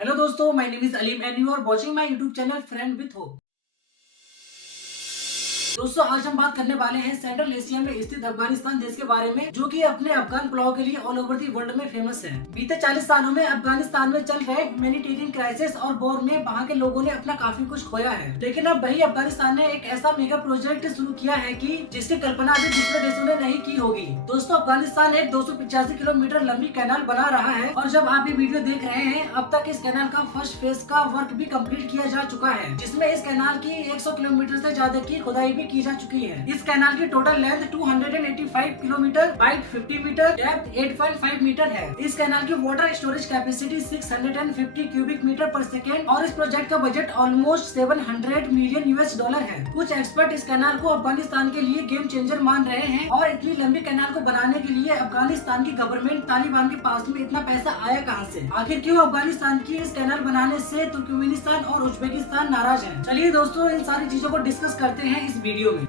Hello दोस्तों, my name is Aleem and you are watching my YouTube channel friend with hope. दोस्तों, आज हम बात करने वाले हैं सेंट्रल एशिया में स्थित अफगानिस्तान देश के बारे में, जो कि अपने अफगान पुलाव के लिए ऑल ओवर दी वर्ल्ड में फेमस है। बीते 40 सालों में अफगानिस्तान में चल रहे ह्यूमैनिटेरियन क्राइसिस और वॉर में वहाँ के लोगों ने अपना काफी कुछ खोया है, लेकिन अब वही अफगानिस्तान ने एक ऐसा मेगा प्रोजेक्ट शुरू किया है कि जिसकी कल्पना अभी दूसरे देशों ने नहीं की होगी। दोस्तों, अफगानिस्तान एक 285 किलोमीटर लंबी कैनाल बना रहा है और जब आप ये वीडियो देख रहे हैं, अब तक इस कैनाल का फर्स्ट फेज का वर्क भी कंप्लीट किया जा चुका है, जिसमें इस कैनाल की 100 किलोमीटर से ज्यादा की खुदाई भी की जा चुकी है। इस कैनाल की total length 285 kilometre, height 50 metre, depth 8.5 metre है। इस कैनाल की water storage capacity 650 cubic metre per second और इस प्रोजेक्ट का budget almost 700 million US dollar है। कुछ एक्सपर्ट इस कैनाल को अफगानिस्तान के लिए गेम चेंजर मान रहे हैं और इतनी लंबी कैनाल को बनाने के लिए अफगानिस्तान की गवर्नमेंट तालिबान के पास में इतना पैसा आया कहां से? आखिर क्यों अफगानिस्तान की इस कैनाल बनाने से तुर्कमेनिस्तान और उज्बेकिस्तान नाराज हैं? चलिए दोस्तों, इन सारी चीजों को डिस्कस करते हैं इस वीडियो में।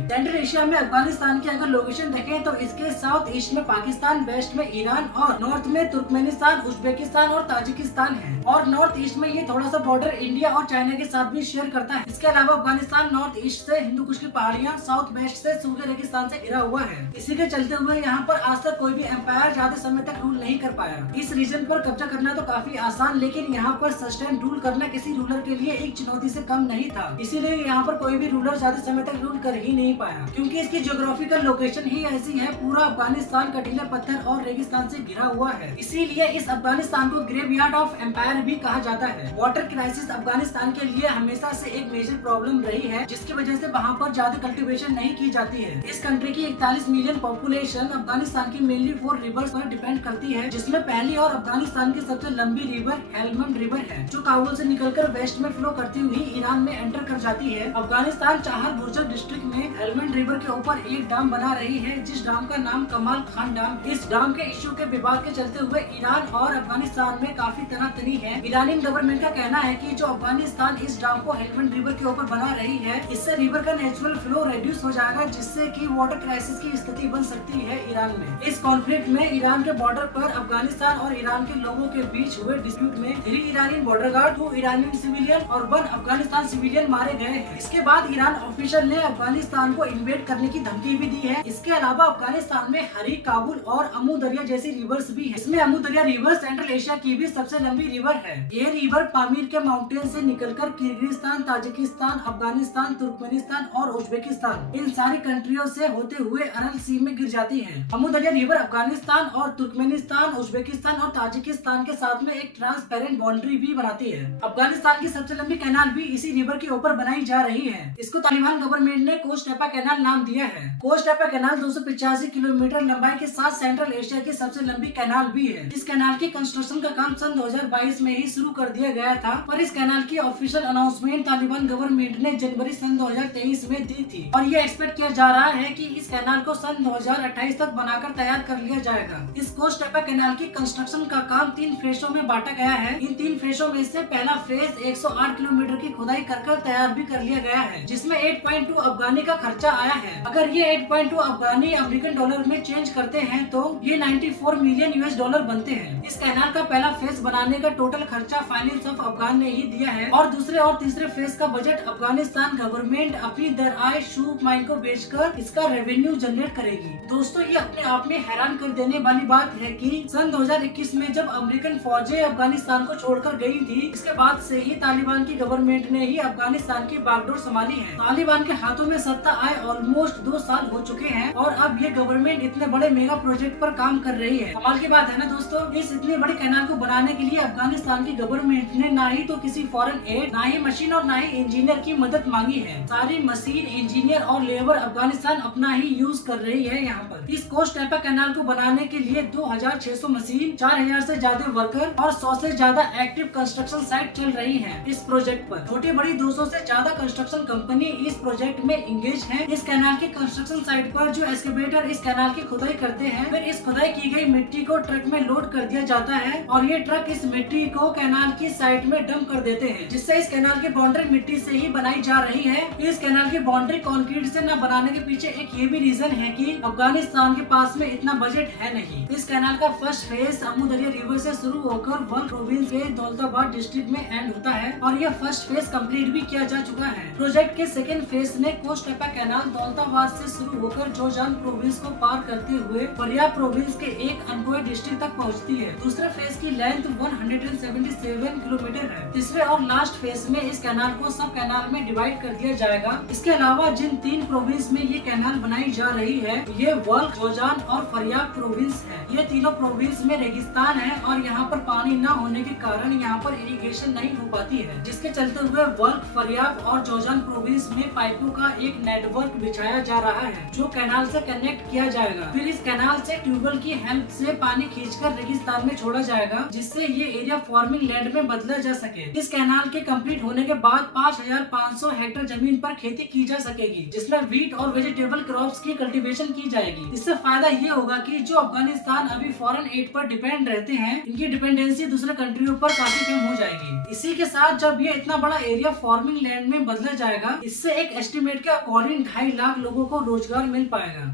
सेंट्रल एशिया में अफगानिस्तान की अगर लोकेशन देखें तो इसके साउथ ईस्ट में पाकिस्तान, वेस्ट में ईरान और नॉर्थ में तुर्कमेनिस्तान, उज्बेकिस्तान और ताजिकिस्तान है। और नॉर्थ ईस्ट में ये थोड़ा सा बॉर्डर इंडिया और चाइना के साथ भी शेयर करता है। इसके अलावा अफगानिस्तान नॉर्थ ईस्ट से हिंदू कुश की पहाड़ियाँ, साउथ वेस्ट से सूखे रेगिस्तान से घिरा हुआ है। इसी के चलते हुए यहाँ पर आज तक कोई भी एम्पायर ज्यादा समय तक रूल नहीं कर पाया। इस रीजन पर कब्जा करना तो काफी आसान, लेकिन यहाँ पर सस्टेन रूल करना किसी रूलर के लिए एक चुनौती से कम नहीं था। इसीलिए यहाँ पर कोई भी रूलर ज्यादा समय तक रूल कर ही नहीं पाया, क्योंकि इसकी ज्योग्राफिकल लोकेशन ही ऐसी है। पूरा अफगानिस्तान कटीले पत्थर और रेगिस्तान से घिरा हुआ है। इसीलिए इस अफगानिस्तान को ग्रेवयार्ड ऑफ एम्पायर भी कहा जाता है। वाटर क्राइसिस अफगानिस्तान के लिए हमेशा से एक मेजर प्रॉब्लम रही है, जिसकी वजह से वहाँ पर ज्यादा कल्टीवेशन नहीं की जाती है। इस कंट्री की 41 मिलियन पॉपुलेशन अफगानिस्तान की मेनली 4 रिवर्स पर डिपेंड करती है, जिसमें पहली और अफगानिस्तान की सबसे लंबी रिवर हेलमंड रिवर है, जो काबुल से निकलकर वेस्ट में फ्लो करती हुई ईरान में एंटर कर जाती है। अफगानिस्तान चाहर बुर्जक डिस्ट्रिक्ट में हेलमंड रिवर के ऊपर एक डैम बना रही है, जिस डैम का नाम कमाल खान डैम। इस डैम के इश्यू के विवाद के चलते हुए ईरान और अफगानिस्तान में काफी तनातनी है। ईरानी गवर्नमेंट का कहना है कि जो अफगानिस्तान इस डैम को हेलमंड रिवर के ऊपर बना रही है, इससे रिवर का नेचुरल फ्लो रिड्यूस हो जाएगा, जिससे कि वाटर क्राइसिस की स्थिति बन सकती है ईरान में। इस कॉन्फ्लिक्ट में ईरान के बॉर्डर पर अफगानिस्तान और ईरान के लोगों के बीच हुए डिस्प्यूट में 3 ईरानी बॉर्डर गार्ड, 2 ईरानी सिविलियन और 1 अफगानिस्तान सिविलियन मारे गए हैं। इसके बाद ईरान ऑफिशियल ने अफगानिस्तान को इन्वेड करने की धमकी भी दी है। इसके अलावा अफगानिस्तान में हरी, काबुल और अमू दरिया जैसी रिवर्स भी है। इसमें अमू दरिया रिवर सेंट्रल एशिया की भी सबसे लंबी रिवर है। ये रिवर पामीर के माउंटेन से निकलकर किर्गिस्तान, ताजिकिस्तान, अफगानिस्तान, तुर्कमेनिस्तान और उज्बेकिस्तान, इन सारी कंट्रियों से होते हुए अरल सी में गिर जाती है। अमू दरिया रिवर अफगानिस्तान और तुर्कमेनिस्तान, उज्बेकिस्तान और ताजिकिस्तान के साथ में एक ट्रांसपेरेंट बाउंड्री भी बनाती है। अफगानिस्तान की सबसे लंबी कैनाल भी इसी रिवर के ऊपर बनाई जा रही है। इसको तालिबान गवर्नमेंट ने कोस्ट टेपा कैनाल नाम दिया है। कोस्ट टेपा कैनाल 285 किलोमीटर लंबाई के साथ सेंट्रल एशिया की सबसे लंबी कैनाल भी है। इस कैनाल की कंस्ट्रक्शन का काम सन 2022 में ही शुरू कर दिया गया था, पर इस कैनाल की ऑफिशियल अनाउंसमेंट तालिबान गवर्नमेंट ने जनवरी सन 2023 में दी थी और ये एक्सपेक्ट किया जा रहा है कि इस कैनाल को सन 2028 तक बनाकर तैयार कर लिया जाएगा। इस कोस्ट टेपा कैनाल की कंस्ट्रक्शन का काम 3 फेजों में बांटा गया है। इन 3 फेजों में से पहला फेज 108 किलोमीटर की खुदाई कर तैयार भी कर लिया गया है, जिसमें 8.2 अफगानी का खर्चा आया है। अगर ये 8.2 अफगानी अमेरिकन डॉलर में चेंज करते हैं तो ये 94 मिलियन यूएस डॉलर बनते हैं। इस कैनाल का पहला फेज बनाने का टोटल खर्चा फाइनेंस ऑफ अफगान ने ही दिया है और दूसरे और तीसरे फेज का बजट अफगानिस्तान गवर्नमेंट अपनी दराए शूब माइन को बेचकर इसका रेवेन्यू जनरेट करेगी। दोस्तों, ये अपने आप में हैरान कर देने वाली बात है कि सन 2021 में जब अमेरिकन फौजें अफगानिस्तान को छोड़कर गई थी, इसके बाद से ही तालिबान की गवर्नमेंट ने ही अफगानिस्तान की बागडोर संभाली है। तालिबान के हाथों में सत्ता आए ऑलमोस्ट 2 साल हो चुके हैं और अब ये गवर्नमेंट इतने बड़े मेगा प्रोजेक्ट पर काम कर रही है। कमाल की बात है ना दोस्तों। इस इतनी बड़ी कैनाल को बनाने के लिए अफगानिस्तान की गवर्नमेंट ने ना ही तो किसी फॉरेन एड, ना ही मशीन और ना ही इंजीनियर की मदद मांगी है। सारी मशीन, इंजीनियर और लेबर अफगानिस्तान अपना ही यूज कर रही है। यहाँ पर इस कोस्ट टेपा कैनाल को बनाने के लिए 2600 मशीन, 4000 से ज्यादा वर्कर और 100 से ज्यादा एक्टिव कंस्ट्रक्शन साइट चल रही है। इस प्रोजेक्ट पर छोटी बड़ी 200 से ज्यादा कंस्ट्रक्शन कंपनी इस प्रोजेक्ट में इंगेज है। इस कैनाल के कंस्ट्रक्शन साइट पर जो एक्सकेवेटर इस कैनाल की खुदाई करते हैं, फिर इस खुदाई की गई मिट्टी को ट्रक में लोड कर दिया जाता है और ये ट्रक ट्रक इस मिट्टी को कैनाल की साइड में डंप कर देते हैं, जिससे इस कैनाल की बाउंड्री मिट्टी से ही बनाई जा रही है। इस कैनाल की बाउंड्री कंक्रीट से न बनाने के पीछे एक ये भी रीजन है कि अफगानिस्तान के पास में इतना बजट है नहीं। इस कैनाल का फर्स्ट फेज अमू दरिया रिवर से शुरू होकर बल्ख प्रोविंस के दौलताबाद डिस्ट्रिक्ट में एंड होता है और यह फर्स्ट फेज कंप्लीट भी किया जा चुका है। प्रोजेक्ट के सेकेंड फेज ने कोस्ट टप्पा कैनाल दौलताबाद से शुरू होकर जोजान प्रोविंस को पार करते हुए फरियाब प्रोविंस के एक अनकोय डिस्ट्रिक्ट तक पहुंचती है। दूसरे फेज की लेंथ 177 किलोमीटर है। तीसरे और लास्ट फेज में इस कैनाल को सब कैनाल में डिवाइड कर दिया जाएगा। इसके अलावा जिन 3 प्रोविंस में ये कैनाल बनाई जा रही है ये बल्ख, जोजान और फरियाब प्रोविंस है। ये तीनों प्रोविंस में रेगिस्तान है और यहाँ पर पानी न होने के कारण यहाँ पर इरिगेशन नहीं हो पाती है, जिसके चलते हुए बल्ख, फरियाब और जोजान प्रोविंस में पाइपों का एक नेटवर्क बिछाया जा रहा है जो कैनाल से कनेक्ट किया जाएगा। फिर इस कैनाल से ट्यूबवेल की हेल्प से पानी खींचकर रेगिस्तान में छोड़ा जाएगा, जिससे ये एरिया फार्मिंग लैंड में बदला जा सके। इस कैनाल के कंप्लीट होने के बाद 5500 हेक्टेयर जमीन पर खेती की जा सकेगी, जिसमें वीट और वेजिटेबल क्रॉप्स की कल्टीवेशन की जाएगी। इससे फायदा ये होगा कि जो अफगानिस्तान अभी फॉरेन एड पर डिपेंड रहते हैं, इनकी डिपेंडेंसी दूसरे कंट्रियों पर काफी कम हो जाएगी। इसी के साथ जब ये इतना बड़ा एरिया फार्मिंग लैंड में बदला जाएगा, इससे एक एस्टिमेट के अकॉर्डिंग 2.5 लाख लोगों को रोजगार मिल पाएगा।